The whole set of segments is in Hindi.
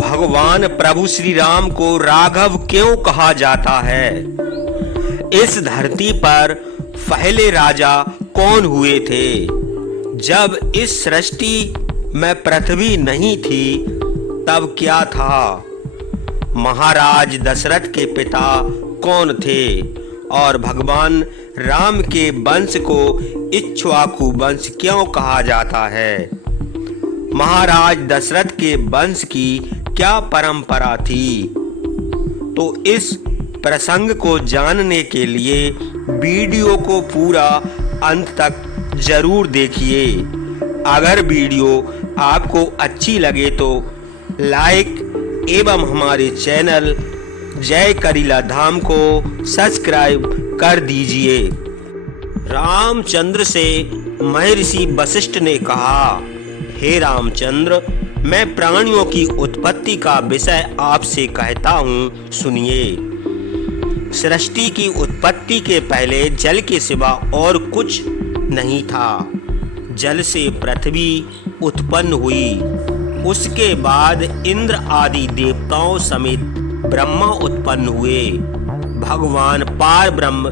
भगवान प्रभु श्री राम को राघव क्यों कहा जाता है? इस धरती पर पहले राजा कौन हुए थे? जब इस सृष्टि में पृथ्वी नहीं थी तब क्या था? महाराज दशरथ के पिता कौन थे? और भगवान राम के वंश को इक्ष्वाकु वंश क्यों कहा जाता है? महाराज दशरथ के वंश की क्या परंपरा थी? तो इस प्रसंग को जानने के लिए वीडियो को पूरा अंत तक जरूर देखिए। अगर वीडियो आपको अच्छी लगे तो लाइक एवं हमारे चैनल जय करीला धाम को सब्सक्राइब कर दीजिए। रामचंद्र से महर्षि वशिष्ठ ने कहा, हे रामचंद्र, मैं प्राणियों की उत्पत्ति का विषय आपसे कहता हूँ, सुनिए। सृष्टि की उत्पत्ति के पहले जल के सिवा और कुछ नहीं था। जल से पृथ्वी उत्पन्न हुई। उसके बाद इंद्र आदि देवताओं समेत ब्रह्मा उत्पन्न हुए। भगवान पार ब्रह्म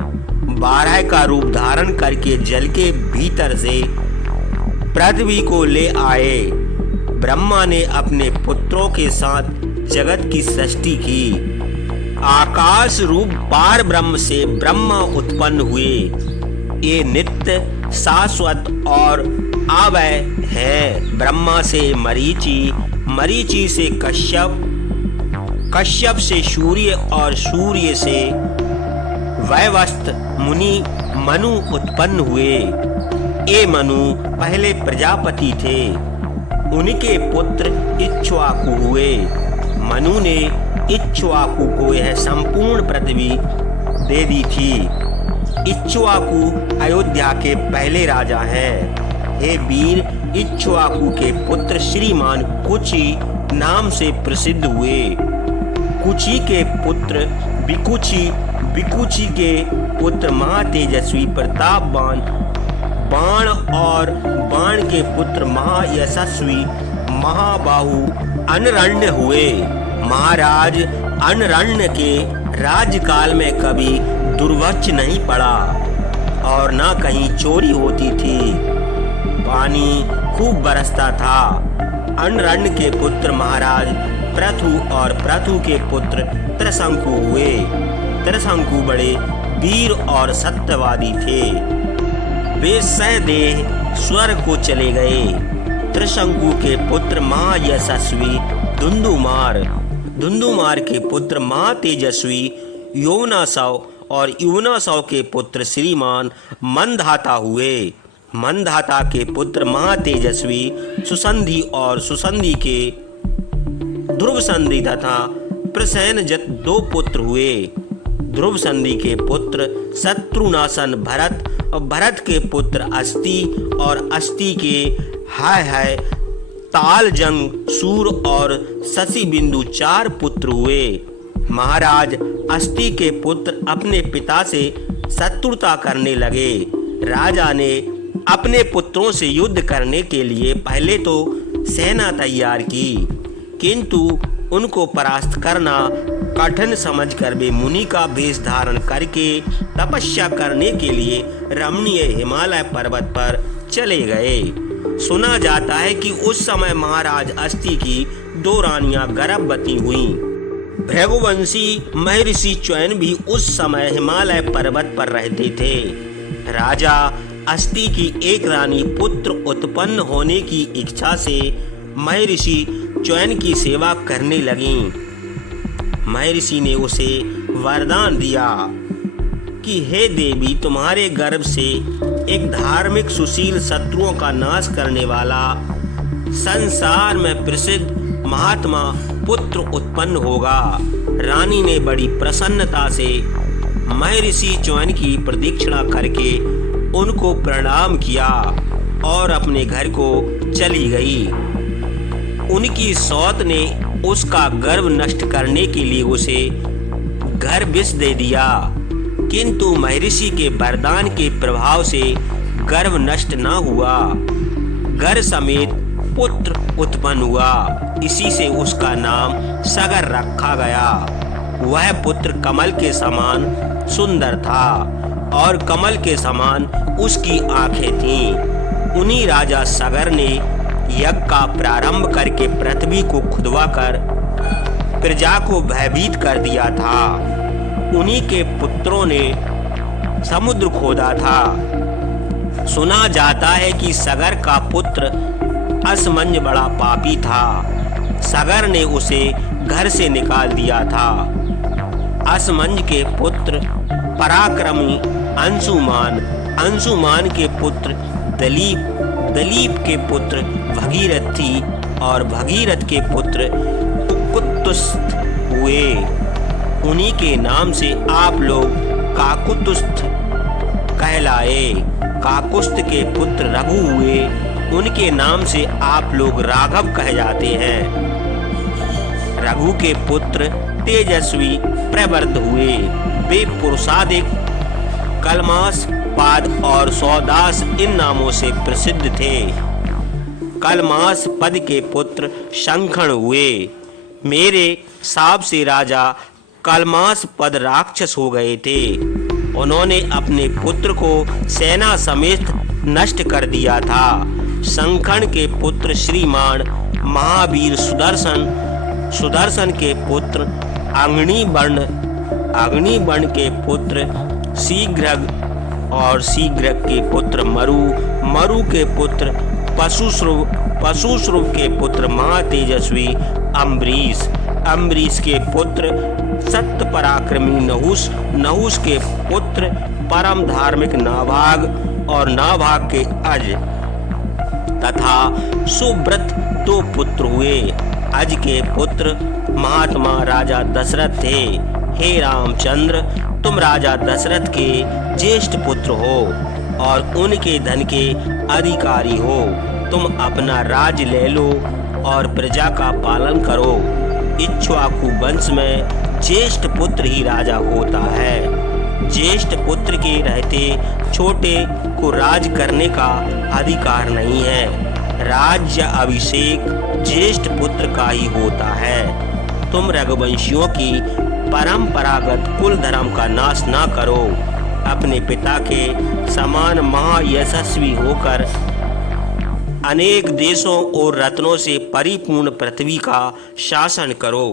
12 का रूप धारण करके जल के भीतर से पृथ्वी को ले आए। ब्रह्मा ने अपने पुत्रों के साथ जगत की सृष्टि की। आकाश रूप पार ब्रह्म से ब्रह्मा उत्पन्न हुए। ये नित्य शाश्वत और अव्यय है। ब्रह्मा से मरीचि, मरीचि से कश्यप, कश्यप से सूर्य और सूर्य से वैवस्वत मुनि मनु उत्पन्न हुए। ये मनु पहले प्रजापति थे। उनके पुत्र इक्ष्वाकु हुए। मनु ने इक्ष्वाकु को यह संपूर्ण पृथ्वी दे दी थी। इक्ष्वाकु अयोध्या के पहले राजा हैं। हे वीर, इक्ष्वाकु के पुत्र श्रीमान कुची नाम से प्रसिद्ध हुए। कुची के पुत्र विकुची, विकुची के पुत्र महातेजस्वी प्रतापवान बाण और बाण के पुत्र महायशस्वी महाबाहु अनरण्य हुए। महाराज अनरण्य के राज्यकाल में कभी दुर्भिक्ष नहीं पड़ा और न कहीं चोरी होती थी। पानी खूब बरसता था। अनरण्य के पुत्र महाराज पृथु और पृथु के पुत्र त्रिशंकु हुए। त्रिशंकु बड़े वीर और सत्यवादी थे। वे सहदेह स्वर्ग को चले गए। त्रिशंकु के पुत्र महायशस्वी धुंधुमार, धुंधुमार के पुत्र महातेजस्वी योनासव और योनासव के पुत्र श्रीमान मंधाता हुए। मंधाता के पुत्र महातेजस्वी सुसंधि और सुसंधि के ध्रुव संधि तथा प्रसेनजत 2 पुत्र हुए। ध्रुव संधि के पुत्र शत्रुनाशन भरत और भरत के पुत्र अस्ति और अस्ति के हाय तालजंग सूर और शशि बिंदु 4 पुत्र हुए। महाराज अस्ति के पुत्र अपने पिता से शत्रुता करने लगे। राजा ने अपने पुत्रों से युद्ध करने के लिए पहले तो सेना तैयार की, किंतु उनको परास्त करना कठिन समझकर वे मुनि का वेश धारण करके तपस्या करने के लिए रमणीय हिमालय पर्वत पर चले गए। सुना जाता है कि उस समय महाराज अस्ति की 2 रानियां गर्भवती हुईं। भृगुवंशी महर्षि च्यवन भी उस समय हिमालय पर्वत पर रहते थे। राजा अस्ति की एक रानी पुत्र उत्पन्न होने की इच्छा से महर्षि च्यवन की सेवा करने लगी। महर्षि ने उसे वरदान दिया कि हे देवी, तुम्हारे गर्भ से एक धार्मिक सुशील शत्रुओं का नाश करने वाला संसार में प्रसिद्ध महात्मा पुत्र उत्पन्न होगा। रानी ने बड़ी प्रसन्नता से महर्षि च्यवन की प्रदक्षिणा करके उनको प्रणाम किया और अपने घर को चली गई। उनकी सौत ने उसका गर्भ नष्ट करने के लिए उसे घर विष दे दिया, किंतु महर्षि के वरदान के प्रभाव से गर्भ नष्ट न हुआ। घर समेत पुत्र उत्पन्न हुआ। इसी से उसका नाम सगर रखा गया। वह पुत्र कमल के समान सुंदर था और कमल के समान उसकी आंखें थीं। उन्हीं राजा सगर ने यज्ञ का प्रारंभ करके पृथ्वी को खुदवाकर प्रजा को भयभीत कर दिया था। उन्हीं के पुत्रों ने समुद्र खोदा था। सुना जाता है कि सगर का पुत्र असमंज बड़ा पापी था। सगर ने उसे घर से निकाल दिया था। असमंज के पुत्र पराक्रमी अंशुमान, अंशुमान के पुत्र दलीप, दलीप के पुत्र भगीरथी और भगीरथ के पुत्र कुतुस्थ हुए। उन्हीं के नाम से आप लोग काकुतुस्थ कहलाए। काकुस्थ के पुत्र रघु हुए। उनके नाम से आप लोग राघव कहे जाते हैं। रघु के पुत्र तेजस्वी प्रवृद्ध हुए। वे पुरुषाधिक, कलमास, पाद और सौदास इन नामों से प्रसिद्ध थे। कलमास पद के पुत्र शंखण हुए। मेरे साप से राजा कलमास पद राक्षस हो गए थे। उन्होंने अपने पुत्र को सेना समेत नष्ट कर दिया था। शंखण के पुत्र श्रीमान महावीर सुदर्शन, सुदर्शन के पुत्र अग्निवर्ण, अग्निवर्ण के पुत्र शीघ्रग और शीघ्रग के पुत्र मरु, मरु के पुत्र पशुश्रुव, पशुश्रुव के पुत्र महातेजस्वी अम्बरीश, अम्बरीश के पुत्र सत्य पराक्रमी नहुष, नहुष के पुत्र परम धार्मिक नाभाग और नाभाग के अज तथा सुब्रत दो पुत्र हुए। अज के पुत्र महात्मा राजा दशरथ थे। हे रामचंद्र, तुम राजा दशरथ के ज्येष्ठ पुत्र हो और उनके धन के अधिकारी हो। तुम अपना राज ले लो और प्रजा का पालन करो। इक्ष्वाकु वंश में ज्येष्ठ पुत्र ही राजा होता है। ज्येष्ठ पुत्र के रहते छोटे को राज करने का अधिकार नहीं है। राज्य अभिषेक ज्येष्ठ पुत्र का ही होता है। तुम रघुवंशियों की परंपरागत कुल धर्म का नाश ना करो। अपने पिता के समान महायशस्वी होकर अनेक देशों और रत्नों से परिपूर्ण पृथ्वी का शासन करो।